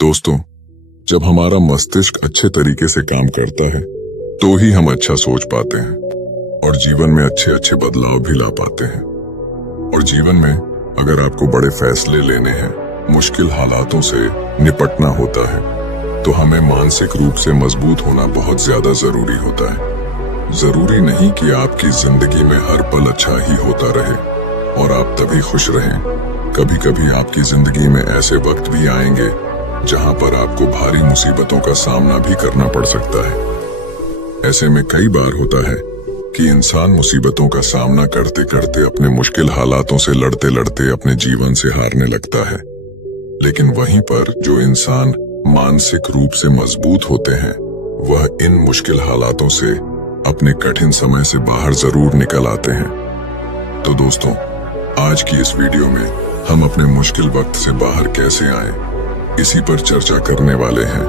दोस्तों, जब हमारा मस्तिष्क अच्छे तरीके से काम करता है तो ही हम अच्छा सोच पाते हैं और जीवन में अच्छे अच्छे बदलाव भी ला पाते हैं। और जीवन में अगर आपको बड़े फैसले लेने हैं, मुश्किल हालातों से निपटना होता है, तो हमें मानसिक रूप से मजबूत होना बहुत ज्यादा जरूरी होता है। जरूरी नहीं कि आपकी जिंदगी में हर पल अच्छा ही होता रहे और आप तभी खुश रहें। कभी कभी आपकी जिंदगी में ऐसे वक्त भी आएंगे जहां पर आपको भारी मुसीबतों का सामना भी करना पड़ सकता है। ऐसे में कई बार होता है कि इंसान मुसीबतों का सामना करते करते अपने मुश्किल हालातों से लड़ते लड़ते अपने जीवन से हारने लगता है। लेकिन वहीं पर जो इंसान मानसिक रूप से मजबूत होते हैं, वह इन मुश्किल हालातों से अपने कठिन समय से बाहर जरूर निकल आते हैं। तो दोस्तों, आज की इस वीडियो में हम अपने मुश्किल वक्त से बाहर कैसे आएं, इसी पर चर्चा करने वाले हैं।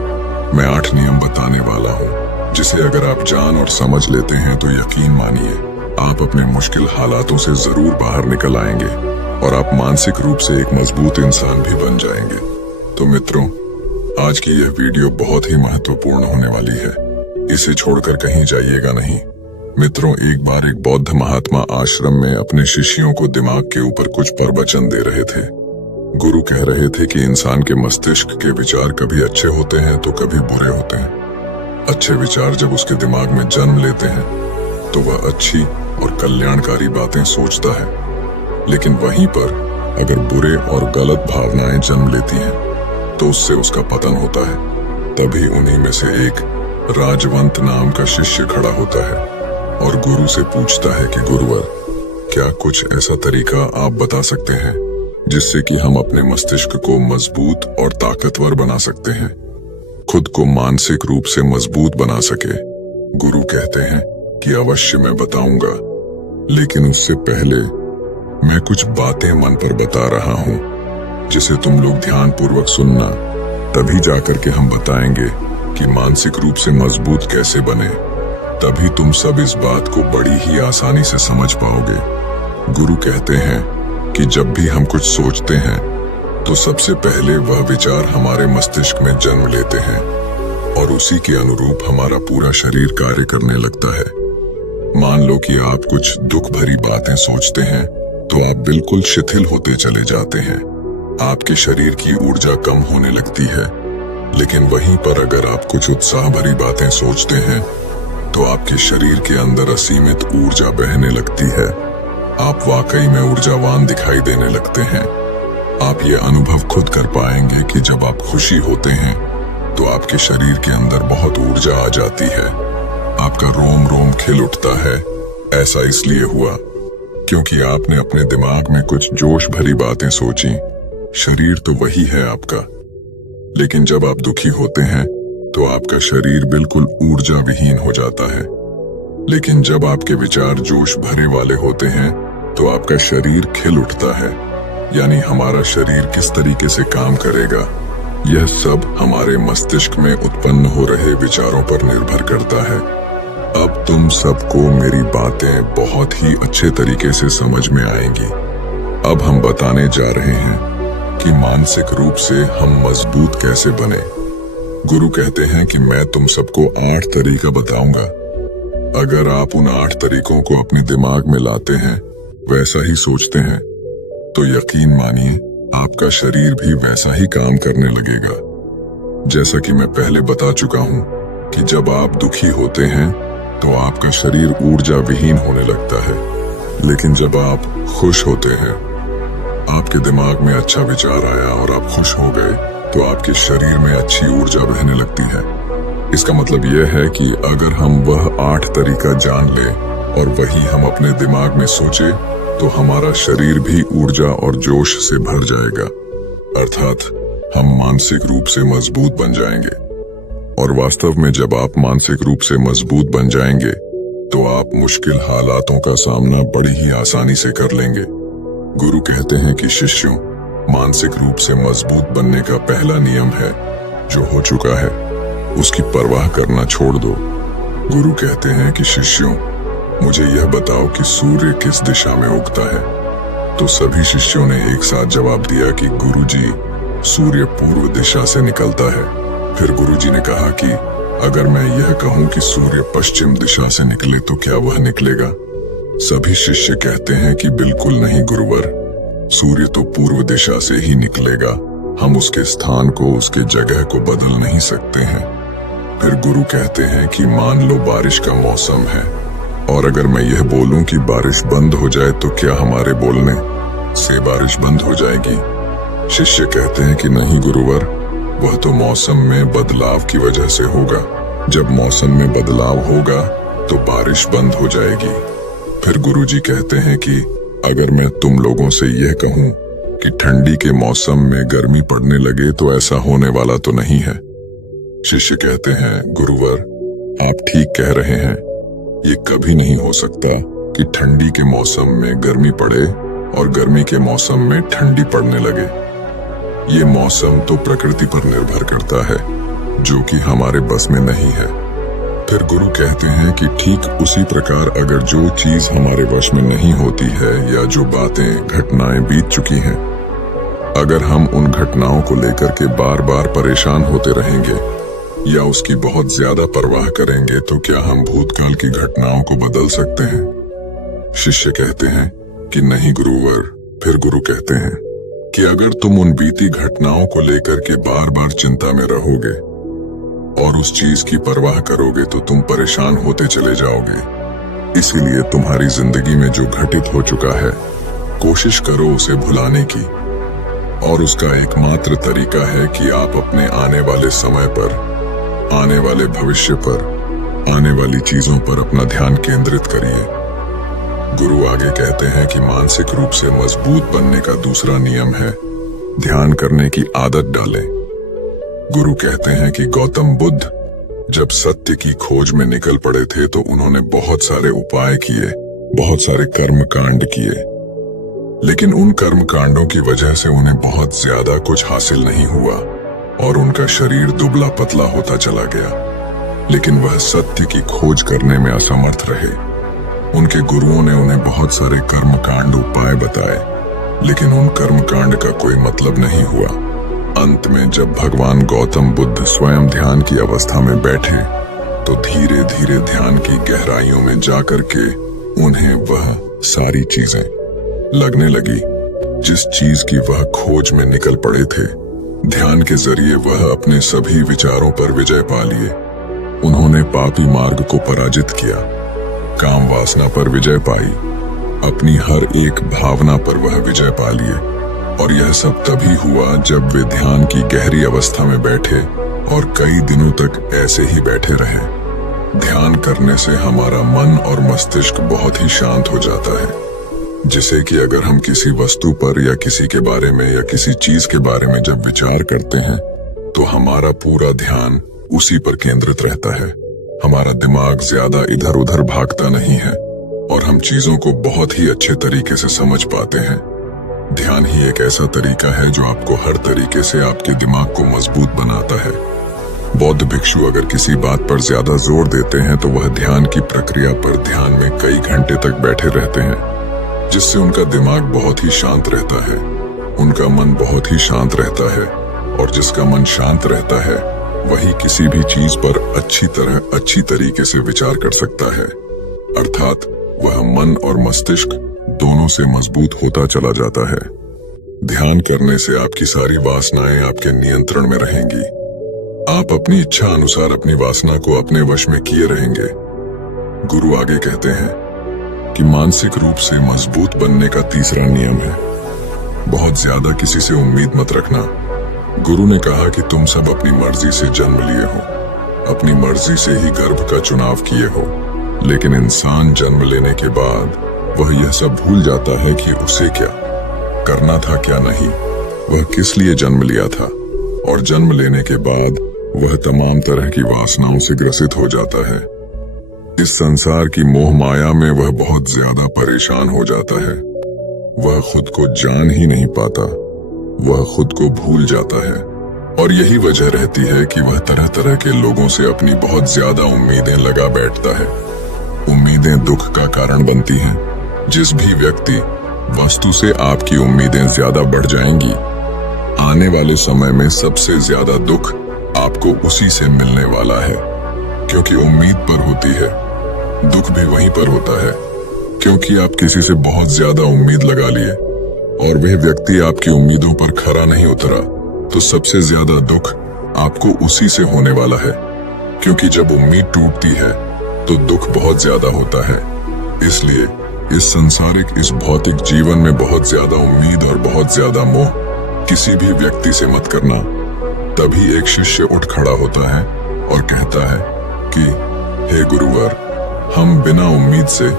मैं 8 नियम बताने वाला हूं, जिसे अगर आप जान और समझ लेते हैं तो यकीन मानिए आप अपने मुश्किल हालातों से जरूर बाहर निकल आएंगे और आप मानसिक रूप से एक मजबूत इंसान भी बन जाएंगे। तो मित्रों, आज की यह वीडियो बहुत ही महत्वपूर्ण होने वाली है, इसे छोड़कर कहीं जाइएगा नहीं। मित्रों, एक बार एक बौद्ध महात्मा आश्रम में अपने शिष्यों को दिमाग के ऊपर कुछ प्रवचन दे रहे थे। गुरु कह रहे थे कि इंसान के मस्तिष्क के विचार कभी अच्छे होते हैं तो कभी बुरे होते हैं। अच्छे विचार जब उसके दिमाग में जन्म लेते हैं तो वह अच्छी और कल्याणकारी बातें सोचता है, लेकिन वहीं पर अगर बुरे और गलत भावनाएं जन्म लेती हैं तो उससे उसका पतन होता है। तभी उन्हीं में से एक राजवंत नाम का शिष्य खड़ा होता है और गुरु से पूछता है कि गुरुवर, क्या कुछ ऐसा तरीका आप बता सकते हैं जिससे कि हम अपने मस्तिष्क को मजबूत और ताकतवर बना सकते हैं, खुद को मानसिक रूप से मजबूत बना सके। गुरु कहते हैं कि अवश्य मैं बताऊंगा, लेकिन उससे पहले मैं कुछ बातें मन पर बता रहा हूं जिसे तुम लोग ध्यान पूर्वक सुनना। तभी जाकर के हम बताएंगे कि मानसिक रूप से मजबूत कैसे बने। तभी तुम सब इस बात को बड़ी ही आसानी से समझ पाओगे। गुरु कहते हैं कि जब भी हम कुछ सोचते हैं तो सबसे पहले वह विचार हमारे मस्तिष्क में जन्म लेते हैं और उसी के अनुरूप हमारा पूरा शरीर कार्य करने लगता है। मान लो कि आप कुछ दुख भरी बातें सोचते हैं तो आप बिल्कुल शिथिल होते चले जाते हैं, आपके शरीर की ऊर्जा कम होने लगती है। लेकिन वहीं पर अगर आप कुछ उत्साह भरी बातें सोचते हैं तो आपके शरीर के अंदर असीमित ऊर्जा बहने लगती है। आप वाकई में ऊर्जावान दिखाई देने लगते हैं। आप ये अनुभव खुद कर पाएंगे कि जब आप खुशी होते हैं तो आपके शरीर के अंदर बहुत ऊर्जा आ जाती है, आपका रोम रोम खिल उठता है। ऐसा इसलिए हुआ क्योंकि आपने अपने दिमाग में कुछ जोश भरी बातें सोची। शरीर तो वही है आपका, लेकिन जब आप दुखी होते हैं तो आपका शरीर बिल्कुल ऊर्जा विहीन हो जाता है। लेकिन जब आपके विचार जोश भरे वाले होते हैं तो आपका शरीर खिल उठता है। यानी हमारा शरीर किस तरीके से काम करेगा, यह सब हमारे मस्तिष्क में उत्पन्न हो रहे विचारों पर निर्भर करता है। अब तुम सबको मेरी बातें बहुत ही अच्छे तरीके से समझ में आएंगी। अब हम बताने जा रहे हैं कि मानसिक रूप से हम मजबूत कैसे बने। गुरु कहते हैं कि मैं तुम सबको 8 तरीका बताऊंगा। अगर आप उन 8 तरीकों को अपने दिमाग में लाते हैं, वैसा ही सोचते हैं, तो यकीन मानिए आपका शरीर भी वैसा ही काम करने लगेगा। जैसा कि मैं पहले बता चुका हूं कि जब आप दुखी होते हैं तो आपका शरीर ऊर्जा विहीन होने लगता है, लेकिन जब आप खुश होते हैं, आपके दिमाग में अच्छा विचार आया और आप खुश हो गए, तो आपके शरीर में अच्छी ऊर्जा बहने लगती है। इसका मतलब यह है कि अगर हम वह 8 तरीका जान लें और वही हम अपने दिमाग में सोचे तो हमारा शरीर भी ऊर्जा और जोश से भर जाएगा, अर्थात हम मानसिक रूप से मजबूत बन जाएंगे। और वास्तव में जब आप मानसिक रूप से मजबूत बन जाएंगे तो आप मुश्किल हालातों का सामना बड़ी ही आसानी से कर लेंगे। गुरु कहते हैं कि शिष्यों, मानसिक रूप से मजबूत बनने का पहला नियम है, जो हो चुका है उसकी परवाह करना छोड़ दो। गुरु कहते हैं कि शिष्यों, मुझे यह बताओ कि सूर्य किस दिशा में उगता है। तो सभी शिष्यों ने एक साथ जवाब दिया कि गुरुजी, सूर्य पूर्व दिशा से निकलता है। फिर गुरुजी ने कहा कि अगर मैं यह कहूं कि सूर्य पश्चिम दिशा से निकले तो क्या वह निकलेगा? सभी शिष्य कहते हैं कि बिल्कुल नहीं गुरुवर, सूर्य तो पूर्व दिशा से ही निकलेगा। हम उसके स्थान को, उसके जगह को बदल नहीं सकते हैं। फिर गुरु कहते हैं कि मान लो बारिश का मौसम है और अगर मैं यह बोलूं कि बारिश बंद हो जाए तो क्या हमारे बोलने से बारिश बंद हो जाएगी? शिष्य कहते हैं कि नहीं गुरुवर, वह तो मौसम में बदलाव की वजह से होगा। जब मौसम में बदलाव होगा तो बारिश बंद हो जाएगी। फिर गुरुजी कहते हैं कि अगर मैं तुम लोगों से यह कहूं कि ठंडी के मौसम में गर्मी पड़ने लगे तो ऐसा होने वाला तो नहीं है। शिष्य कहते हैं गुरुवर, आप ठीक कह रहे हैं, ये कभी नहीं हो सकता कि ठंडी के मौसम में गर्मी पड़े और गर्मी के मौसम में ठंडी पड़ने लगे। ये मौसम तो प्रकृति पर निर्भर करता है, जो कि हमारे बस में नहीं है। फिर गुरु कहते हैं कि ठीक उसी प्रकार अगर जो चीज हमारे वश में नहीं होती है या जो बातें, घटनाएं बीत चुकी हैं, अगर हम उन घटनाओं को लेकर के बार बार परेशान होते रहेंगे या उसकी बहुत ज्यादा परवाह करेंगे तो क्या हम भूतकाल की घटनाओं को बदल सकते हैं? शिष्य कहते हैं कि नहीं गुरुवर। फिर गुरु कहते हैं कि अगर तुम उन बीती घटनाओं को लेकर के बार बार चिंता में रहोगे और उस चीज की परवाह करोगे तो तुम परेशान होते चले जाओगे। इसीलिए तुम्हारी जिंदगी में जो घटित हो चुका है, कोशिश करो उसे भुलाने की। और उसका एकमात्र तरीका है कि आप अपने आने वाले समय पर, आने वाले भविष्य पर, आने वाली चीजों पर अपना ध्यान केंद्रित करिए। गुरु आगे कहते हैं कि मानसिक रूप से मजबूत बनने का दूसरा नियम है ध्यान करने की आदत डालें। गुरु कहते हैं कि गौतम बुद्ध जब सत्य की खोज में निकल पड़े थे तो उन्होंने बहुत सारे उपाय किए, बहुत सारे कर्म कांड किए, लेकिन उन कर्म कांडों की वजह से उन्हें बहुत ज्यादा कुछ हासिल नहीं हुआ और उनका शरीर दुबला पतला होता चला गया। लेकिन वह सत्य की खोज करने में असमर्थ रहे। उनके गुरुओं ने उन्हें बहुत सारे कर्म कांड, उपाय बताए, लेकिन उन कर्म कांड का कोई मतलब नहीं हुआ। अंत में जब भगवान गौतम बुद्ध स्वयं ध्यान की अवस्था में बैठे तो धीरे धीरे ध्यान की गहराइयों में जाकर के उन्हें वह सारी चीजें लगने लगी जिस चीज की वह खोज में निकल पड़े थे। ध्यान के जरिए वह अपने सभी विचारों पर विजय पा लिए। उन्होंने पापी मार्ग को पराजित किया, काम वासना पर विजय पाई, अपनी हर एक भावना पर वह विजय पा लिए। और यह सब तभी हुआ जब वे ध्यान की गहरी अवस्था में बैठे और कई दिनों तक ऐसे ही बैठे रहे। ध्यान करने से हमारा मन और मस्तिष्क बहुत ही शांत हो जाता है, जिसे कि अगर हम किसी वस्तु पर या किसी के बारे में या किसी चीज के बारे में जब विचार करते हैं तो हमारा पूरा ध्यान उसी पर केंद्रित रहता है। हमारा दिमाग ज्यादा इधर उधर भागता नहीं है और हम चीजों को बहुत ही अच्छे तरीके से समझ पाते हैं। ध्यान ही एक ऐसा तरीका है जो आपको हर तरीके से आपके दिमाग को मजबूत बनाता है। बौद्ध भिक्षु अगर किसी बात पर ज्यादा जोर देते हैं तो वह ध्यान की प्रक्रिया पर ध्यान में कई घंटे तक बैठे रहते हैं, जिससे उनका दिमाग बहुत ही शांत रहता है, उनका मन बहुत ही शांत रहता है। और जिसका मन शांत रहता है वही किसी भी चीज पर अच्छी तरीके से विचार कर सकता है, अर्थात वह मन और मस्तिष्क दोनों से मजबूत होता चला जाता है। ध्यान करने से आपकी सारी वासनाएं आपके नियंत्रण में रहेंगी। आप अपनी इच्छा अनुसार अपनी वासना को अपने वश में किए रहेंगे। गुरु आगे कहते हैं कि मानसिक रूप से मजबूत बनने का तीसरा नियम है बहुत ज्यादा किसी से उम्मीद मत रखना। गुरु ने कहा कि तुम सब अपनी मर्जी से जन्म लिए हो, अपनी मर्जी से ही गर्भ का चुनाव किए हो, लेकिन इंसान जन्म लेने के बाद वह यह सब भूल जाता है कि उसे क्या करना था, क्या नहीं, वह किस लिए जन्म लिया था। और जन्म लेने के बाद वह तमाम तरह की वासनाओं से ग्रसित हो जाता है। इस संसार की मोह माया में वह बहुत ज्यादा परेशान हो जाता है। वह खुद को जान ही नहीं पाता, वह खुद को भूल जाता है। और यही वजह रहती है कि वह तरह तरह के लोगों से अपनी बहुत ज्यादा उम्मीदें लगा बैठता है। उम्मीदें दुख का कारण बनती हैं। जिस भी व्यक्ति वस्तु से आपकी उम्मीदें ज्यादा बढ़ जाएंगी आने वाले समय में सबसे ज्यादा दुख आपको उसी से मिलने वाला है, क्योंकि उम्मीद पर होती है। दुख भी वहीं पर होता है, क्योंकि आप किसी से बहुत ज्यादा उम्मीद लगा लिए और वह व्यक्ति आपकी उम्मीदों पर खरा नहीं उतरा, तो सबसे ज्यादा दुख आपको उसी से होने वाला है। क्योंकि जब उम्मीद टूटती है तो दुख बहुत ज्यादा होता है। इसलिए इस संसारिक, इस भौतिक जीवन में बहुत ज्यादा उम्मीद और बहुत ज्यादा मोह किसी भी व्यक्ति से मत करना। तभी एक शिष्य उठ खड़ा होता है और कहता है कि हे गुरुवर, हम बिना उम्मीद से,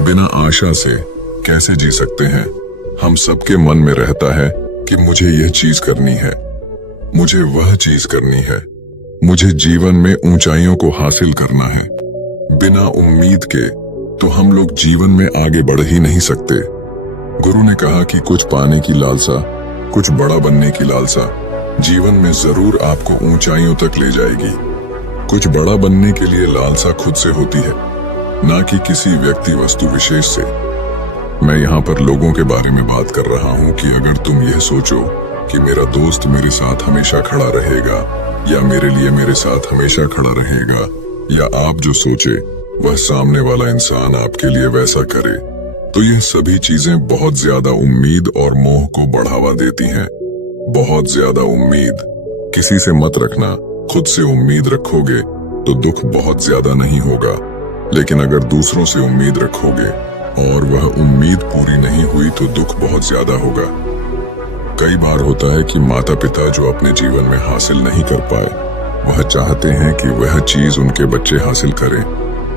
बिना आशा से कैसे जी सकते हैं। हम सबके मन में रहता है कि मुझे यह चीज करनी है, मुझे वह चीज करनी है, मुझे जीवन में ऊंचाइयों को हासिल करना है। बिना उम्मीद के तो हम लोग जीवन में आगे बढ़ ही नहीं सकते। गुरु ने कहा कि कुछ पाने की लालसा, कुछ बड़ा बनने की लालसा जीवन में जरूर आपको ऊंचाइयों तक ले जाएगी। कुछ बड़ा बनने के लिए लालसा खुद से होती है, ना कि किसी व्यक्ति वस्तु विशेष से। मैं यहाँ पर लोगों के बारे में बात कर रहा हूँ कि अगर तुम यह सोचो कि मेरा दोस्त मेरे साथ हमेशा खड़ा रहेगा, या मेरे लिए मेरे साथ हमेशा खड़ा रहेगा, या आप जो सोचे वह सामने वाला इंसान आपके लिए वैसा करे, तो यह सभी चीजें बहुत ज्यादा उम्मीद और मोह को बढ़ावा देती हैं। बहुत ज्यादा उम्मीद किसी से मत रखना। खुद से उम्मीद रखोगे तो दुख बहुत ज्यादा नहीं होगा, लेकिन अगर दूसरों से उम्मीद रखोगे और वह उम्मीद पूरी नहीं हुई तो दुख बहुत ज्यादा होगा। कई बार होता है कि माता पिता जो अपने जीवन में हासिल नहीं कर पाए, वह चाहते हैं कि वह चीज उनके बच्चे हासिल करें।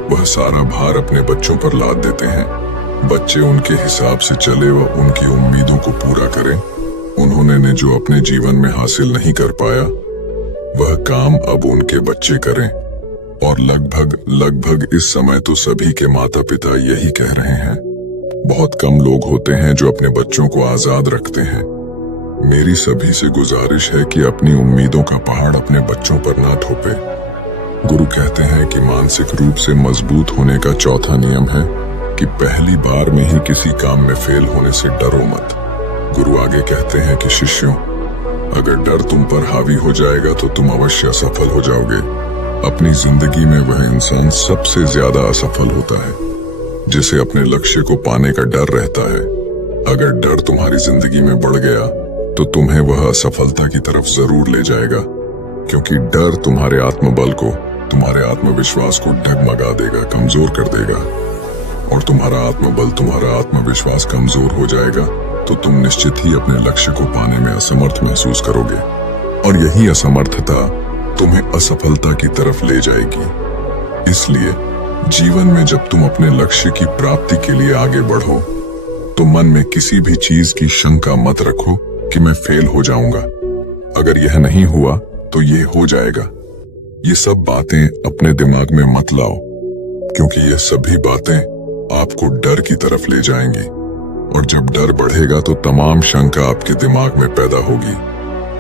वह सारा भार अपने बच्चों पर लाद देते हैं। बच्चे उनके हिसाब से चले व उनकी उम्मीदों को पूरा करें। उन्होंने जो अपने जीवन में हासिल नहीं कर पाया, वह काम अब उनके बच्चे करें। और लगभग इस समय तो सभी के माता पिता यही कह रहे हैं। बहुत कम लोग होते हैं जो अपने बच्चों को आजाद रखते हैं। मेरी सभी से गुजारिश है कि अपनी उम्मीदों का पहाड़ अपने बच्चों पर ना थोपे। गुरु कहते हैं कि मानसिक रूप से मजबूत होने का चौथा नियम है कि पहली बार में ही किसी काम में फेल होने से डरो मत। गुरु आगे कहते हैं कि शिष्यों, अगर डर तुम पर हावी हो जाएगा तो तुम अवश्य असफल हो जाओगे। अपनी जिंदगी में वह इंसान सबसे ज्यादा असफल होता है जिसे अपने लक्ष्य को पाने का डर रहता है। अगर डर तुम्हारी जिंदगी में बढ़ गया तो तुम्हें वह असफलता की तरफ जरूर ले जाएगा, क्योंकि डर तुम्हारे आत्मबल को, तुम्हारे आत्मविश्वास को डगमगा देगा, कमजोर कर देगा। और तुम्हारा आत्मबल, तुम्हारा आत्मविश्वास कमजोर हो जाएगा तो तुम निश्चित ही अपने लक्ष्य को पाने में असमर्थ महसूस करोगे, और यही असमर्थता तुम्हें असफलता की तरफ ले जाएगी। इसलिए जीवन में जब तुम अपने लक्ष्य की प्राप्ति के लिए आगे बढ़ो तो मन में किसी भी चीज की शंका मत रखो कि मैं फेल हो जाऊंगा। अगर यह नहीं हुआ तो ये हो जाएगा। ये सब बातें अपने दिमाग में मत लाओ, क्योंकि ये सभी बातें आपको डर की तरफ ले जाएंगी। और जब डर बढ़ेगा तो तमाम शंका आपके दिमाग में पैदा होगी।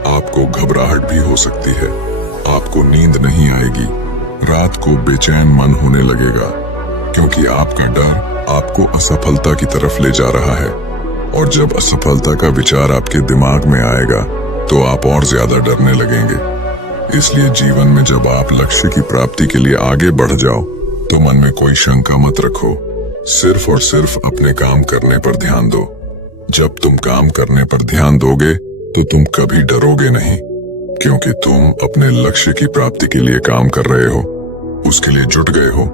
आपको घबराहट भी हो सकती है, आपको नींद नहीं आएगी, रात को बेचैन मन होने लगेगा, क्योंकि आपका डर आपको असफलता की तरफ ले जा रहा है। और जब असफलता का विचार आपके दिमाग में आएगा तो आप और ज्यादा डरने लगेंगे। इसलिए जीवन में जब आप लक्ष्य की प्राप्ति के लिए आगे बढ़ जाओ तो मन में कोई शंका मत रखो, सिर्फ और सिर्फ अपने काम करने पर ध्यान दो। जब तुम काम करने पर ध्यान दोगे तो तुम कभी डरोगे नहीं, क्योंकि तुम अपने लक्ष्य की प्राप्ति के लिए काम कर रहे हो, उसके लिए जुट गए हो,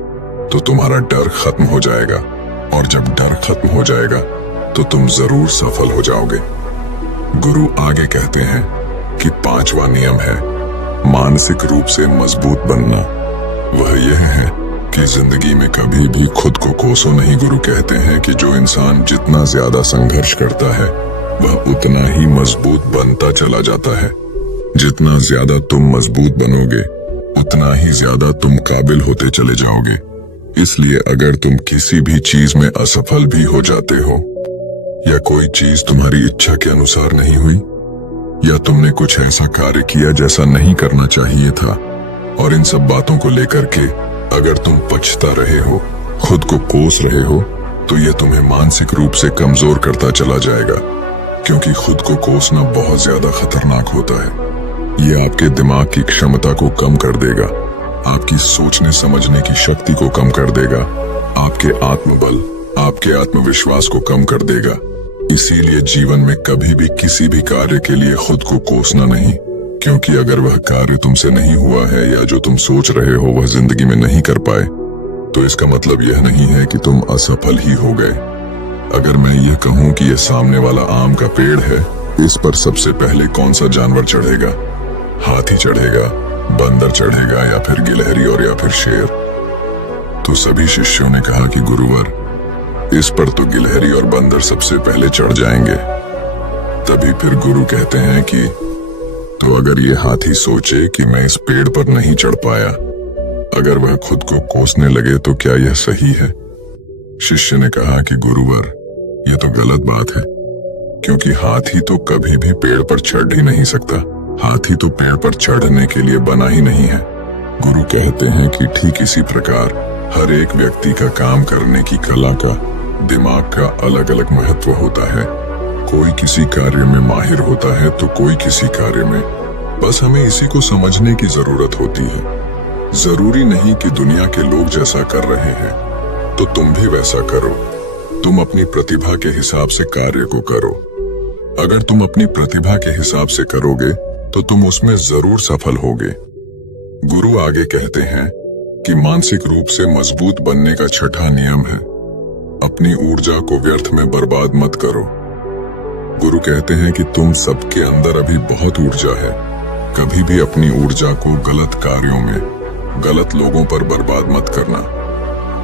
तो तुम्हारा डर खत्म हो जाएगा। और जब डर खत्म हो जाएगा तो तुम जरूर सफल हो जाओगे। गुरु आगे कहते हैं कि 5वां नियम है मानसिक रूप से मजबूत बनना। वह यह है कि जिंदगी में कभी भी खुद को कोसो नहीं। गुरु कहते हैं कि जो इंसान जितना ज्यादा संघर्ष करता है वह उतना ही मजबूत बनता चला जाता है। जितना ज्यादा तुम मजबूत बनोगे उतना ही ज्यादा तुम काबिल होते चले जाओगे। इसलिए अगर तुम किसी भी चीज में असफल भी हो जाते हो, या कोई चीज तुम्हारी इच्छा के अनुसार नहीं हुई, या तुमने कुछ ऐसा कार्य किया जैसा नहीं करना चाहिए था, और इन सब बातों को लेकर के अगर तुम पछता रहे हो, खुद को कोस रहे हो, तो यह तुम्हें मानसिक रूप से कमजोर करता चला जाएगा। क्योंकि खुद को कोसना बहुत ज्यादा खतरनाक होता है। ये आपके दिमाग की क्षमता को कम कर देगा, आपकी सोचने समझने की शक्ति को कम कर देगा, आपके आत्मबल, आपके आत्मविश्वास को कम कर देगा। इसीलिए जीवन में कभी भी किसी भी कार्य के लिए खुद को कोसना नहीं, क्योंकि अगर वह कार्य तुमसे नहीं हुआ है या जो तुम सोच रहे हो वह जिंदगी में नहीं कर पाए, तो इसका मतलब यह नहीं है कि तुम असफल ही हो गए। अगर मैं यह कहूं कि यह सामने वाला आम का पेड़ है, इस पर सबसे पहले कौन सा जानवर चढ़ेगा? हाथी चढ़ेगा, बंदर चढ़ेगा, या फिर गिलहरी और या फिर शेर? तो सभी शिष्यों ने कहा कि गुरुवर, इस पर तो गिलहरी और बंदर सबसे पहले चढ़ जाएंगे। तभी फिर गुरु कहते हैं कि तो अगर ये हाथी सोचे कि मैं इस पेड़ पर नहीं चढ़ पाया, अगर वह खुद को कोसने लगे, तो क्या यह सही है? शिष्य ने कहा कि गुरुवर, यह तो गलत बात है, क्योंकि हाथी तो कभी भी पेड़ पर चढ़ ही नहीं सकता। हाथी तो पेड़ पर चढ़ने के लिए बना ही नहीं है। गुरु कहते हैं कि ठीक इसी प्रकार हर एक व्यक्ति का काम करने की कला का, दिमाग का अलग अलग महत्व होता है। कोई किसी कार्य में माहिर होता है तो कोई किसी कार्य में। बस हमें इसी को समझने की जरूरत होती है। जरूरी नहीं कि दुनिया के लोग जैसा कर रहे हैं तो तुम भी वैसा करो। तुम अपनी प्रतिभा के हिसाब से कार्य को करो। अगर तुम अपनी प्रतिभा के हिसाब से करोगे तो तुम उसमें जरूर सफल होगे। गुरु आगे कहते हैं कि मानसिक रूप से मजबूत बनने का छठा नियम है, अपनी ऊर्जा को व्यर्थ में बर्बाद मत करो। गुरु कहते हैं कि तुम सबके अंदर अभी बहुत ऊर्जा है। कभी भी अपनी ऊर्जा को गलत कार्यों में, गलत लोगों पर बर्बाद मत करना,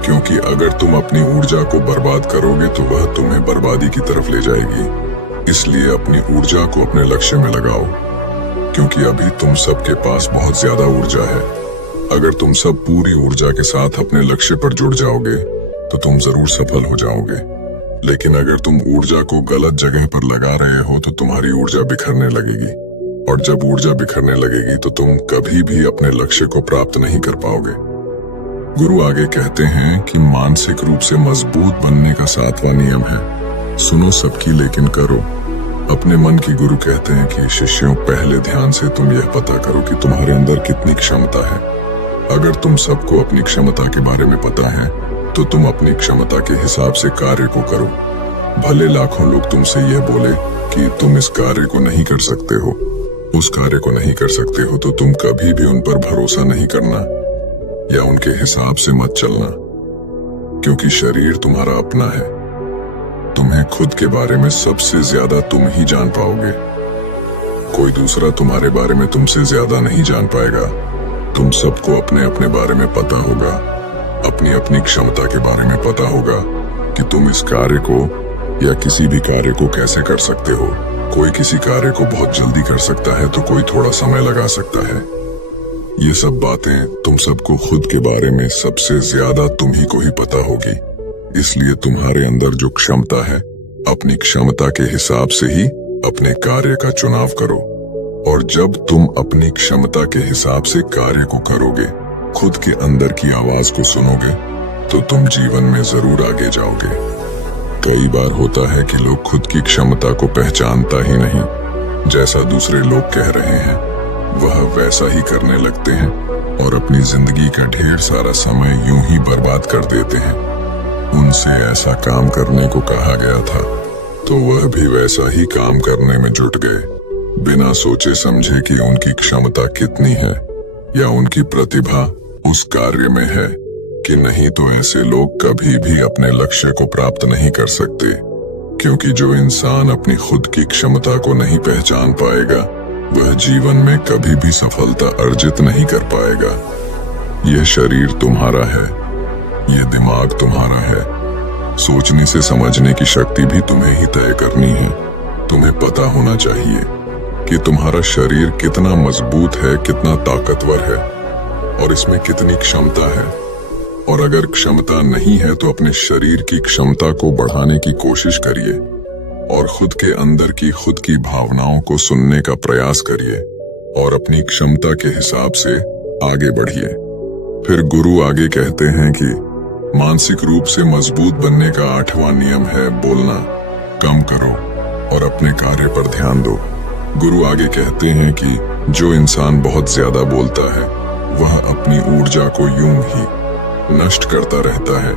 क्योंकि अगर तुम अपनी ऊर्जा को बर्बाद करोगे तो वह तुम्हें बर्बादी की तरफ ले जाएगी। इसलिए अपनी ऊर्जा को अपने लक्ष्य में लगाओ, क्योंकि अभी तुम सबके पास बहुत ज्यादा ऊर्जा है। अगर तुम सब पूरी ऊर्जा के साथ अपने लक्ष्य पर जुड़ जाओगे तो तुम जरूर सफल हो जाओगे। लेकिन अगर तुम ऊर्जा को गलत जगह पर लगा रहे हो तो तुम्हारी ऊर्जा बिखरने लगेगी, और जब ऊर्जा बिखरने लगेगी तो तुम कभी भी अपने लक्ष्य को प्राप्त नहीं कर पाओगे। गुरु आगे कहते हैं कि मानसिक रूप से मजबूत बनने का सातवां नियम है, सुनो सबकी लेकिन करो अपने मन की। गुरु कहते हैं कि शिष्यों, पहले ध्यान से तुम यह पता करो कि तुम्हारे अंदर कितनी क्षमता है। अगर तुम सबको अपनी क्षमता के बारे में पता है तो तुम अपनी क्षमता के हिसाब से कार्य को करो। भले लाखों लोग तुमसे यह बोले कि तुम इस कार्य को नहीं कर सकते हो, उस कार्य को नहीं कर सकते हो, तो तुम कभी भी उन पर भरोसा नहीं करना या उनके हिसाब से मत चलना, क्योंकि शरीर तुम्हारा अपना है। तुम्हें खुद के बारे में सबसे ज्यादा तुम ही जान पाओगे। कोई दूसरा तुम्हारे बारे में तुमसे ज्यादा नहीं जान पाएगा। तुम सबको अपने अपने बारे में पता होगा, अपनी अपनी क्षमता के बारे में पता होगा कि तुम इस कार्य को या किसी भी कार्य को कैसे कर सकते हो। कोई किसी कार्य को बहुत जल्दी कर सकता है तो कोई थोड़ा समय लगा सकता है। ये सब बातें तुम सबको खुद के बारे में सबसे ज्यादा तुम ही को ही पता होगी। इसलिए तुम्हारे अंदर जो क्षमता है, अपनी क्षमता के हिसाब से ही अपने कार्य का चुनाव करो। और जब तुम अपनी क्षमता के हिसाब से कार्य को करोगे, खुद के अंदर की आवाज को सुनोगे, तो तुम जीवन में जरूर आगे जाओगे। कई बार होता है कि लोग खुद की क्षमता को पहचानता ही नहीं। जैसा दूसरे लोग कह रहे हैं वह वैसा ही करने लगते हैं और अपनी जिंदगी का ढेर सारा समय यूं ही बर्बाद कर देते हैं। उनसे ऐसा काम करने को कहा गया था तो वह भी वैसा ही काम करने में जुट गए, बिना सोचे समझे कि उनकी क्षमता कितनी है या उनकी प्रतिभा उस कार्य में है कि नहीं। तो ऐसे लोग कभी भी अपने लक्ष्य को प्राप्त नहीं कर सकते, क्योंकि जो इंसान अपनी खुद की क्षमता को नहीं पहचान पाएगा वह जीवन में कभी भी सफलता अर्जित नहीं कर पाएगा। यह शरीर तुम्हारा है, यह दिमाग तुम्हारा है। सोचने से समझने की शक्ति भी तुम्हें ही तय करनी है। तुम्हें पता होना चाहिए कि तुम्हारा शरीर कितना मजबूत है, कितना ताकतवर है और इसमें कितनी क्षमता है। और अगर क्षमता नहीं है तो अपने शरीर की क्षमता को बढ़ाने की कोशिश करिए और खुद के अंदर की खुद की भावनाओं को सुनने का प्रयास करिए और अपनी क्षमता के हिसाब से आगे बढ़िए। फिर गुरु आगे कहते हैं कि मानसिक रूप से मजबूत बनने का 8वां नियम है बोलना कम करो और अपने कार्य पर ध्यान दो। गुरु आगे कहते हैं कि जो इंसान बहुत ज्यादा बोलता है वह अपनी ऊर्जा को यूं ही नष्ट करता रहता है,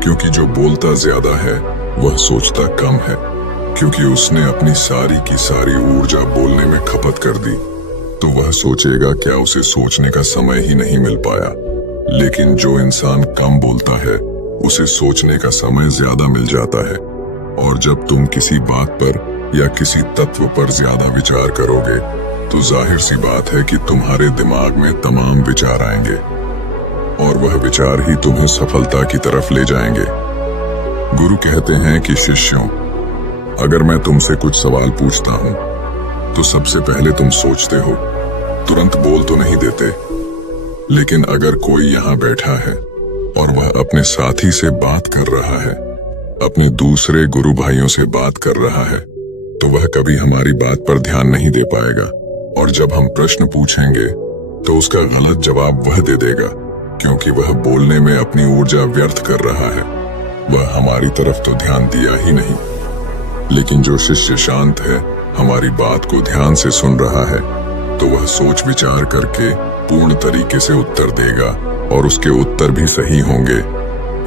क्योंकि जो बोलता ज्यादा है वह सोचता कम है, क्योंकि उसने अपनी सारी की सारी ऊर्जा बोलने में खपत कर दी। तो वह सोचेगा क्या उसे सोचने का समय ही नहीं मिल पाया। लेकिन जो इंसान कम बोलता है उसे सोचने का समय ज्यादा मिल जाता है। और जब तुम किसी बात पर या किसी तत्व पर ज्यादा विचार करोगे तो जाहिर सी बात है कि तुम्हारे दिमाग में तमाम विचार आएंगे और वह विचार ही तुम्हें सफलता की तरफ ले जाएंगे। गुरु कहते हैं कि शिष्यों, अगर मैं तुमसे कुछ सवाल पूछता हूं तो सबसे पहले तुम सोचते हो, तुरंत बोल तो नहीं देते। लेकिन अगर कोई यहां बैठा है और वह अपने साथी से बात कर रहा है, अपने दूसरे गुरु भाइयों से बात कर रहा है, तो वह कभी हमारी बात पर ध्यान नहीं दे पाएगा। और जब हम प्रश्न पूछेंगे तो उसका गलत जवाब वह दे देगा, क्योंकि वह बोलने में अपनी ऊर्जा व्यर्थ कर रहा है। वह हमारी तरफ तो ध्यान दिया ही नहीं। लेकिन जो शिष्य शांत है, हमारी बात को ध्यान से सुन रहा है, तो वह सोच विचार करके पूर्ण तरीके से उत्तर देगा और उसके उत्तर भी सही होंगे।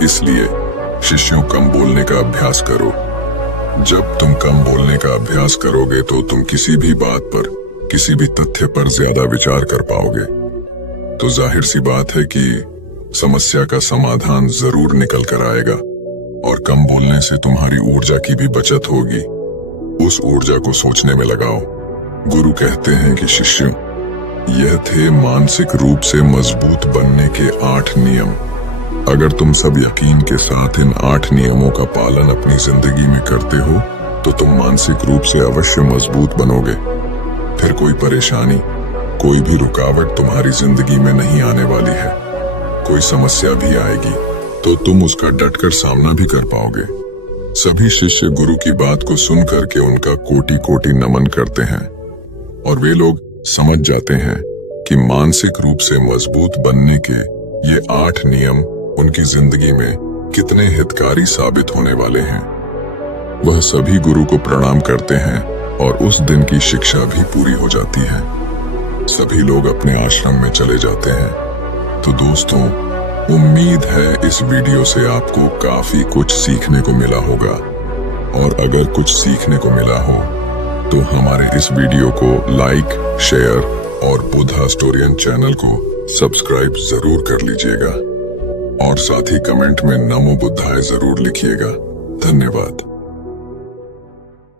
इसलिए शिष्यों, कम बोलने का अभ्यास करो। जब तुम कम बोलने का अभ्यास करोगे तो तुम किसी भी बात पर, किसी भी तथ्य पर ज्यादा विचार कर पाओगे। तो जाहिर सी बात है कि समस्या का समाधान जरूर निकल कर आएगा और कम बोलने से तुम्हारी ऊर्जा की भी बचत होगी। उस ऊर्जा को सोचने में लगाओ। गुरु कहते हैं कि शिष्यों, यह थे मानसिक रूप से मजबूत बनने के 8 नियम। अगर तुम सब यकीन के साथ इन 8 नियमों का पालन अपनी जिंदगी में करते हो तो तुम मानसिक रूप से अवश्य मजबूत बनोगे। फिर कोई परेशानी, कोई भी रुकावट तुम्हारी जिंदगी में नहीं आने वाली है। कोई समस्या भी आएगी तो तुम उसका डटकर सामना भी कर पाओगे। सभी शिष्य गुरु की बात को सुन करके उनका कोटि कोटि नमन करते हैं और वे लोग समझ जाते हैं कि मानसिक रूप से मजबूत बनने के ये 8 नियम उनकी जिंदगी में कितने हितकारी साबित होने वाले हैं। वह सभी गुरु को प्रणाम करते हैं और उस दिन की शिक्षा भी पूरी हो जाती है। सभी लोग अपने आश्रम में चले जाते हैं। तो दोस्तों, उम्मीद है इस वीडियो से आपको काफी कुछ सीखने को मिला होगा। और अगर कुछ सीखने को मिला हो तो हमारे इस वीडियो को लाइक, शेयर और बुद्धा स्टोरियन चैनल को सब्सक्राइब जरूर कर लीजिएगा और साथ ही कमेंट में नमो बुद्धाय जरूर लिखिएगा। धन्यवाद।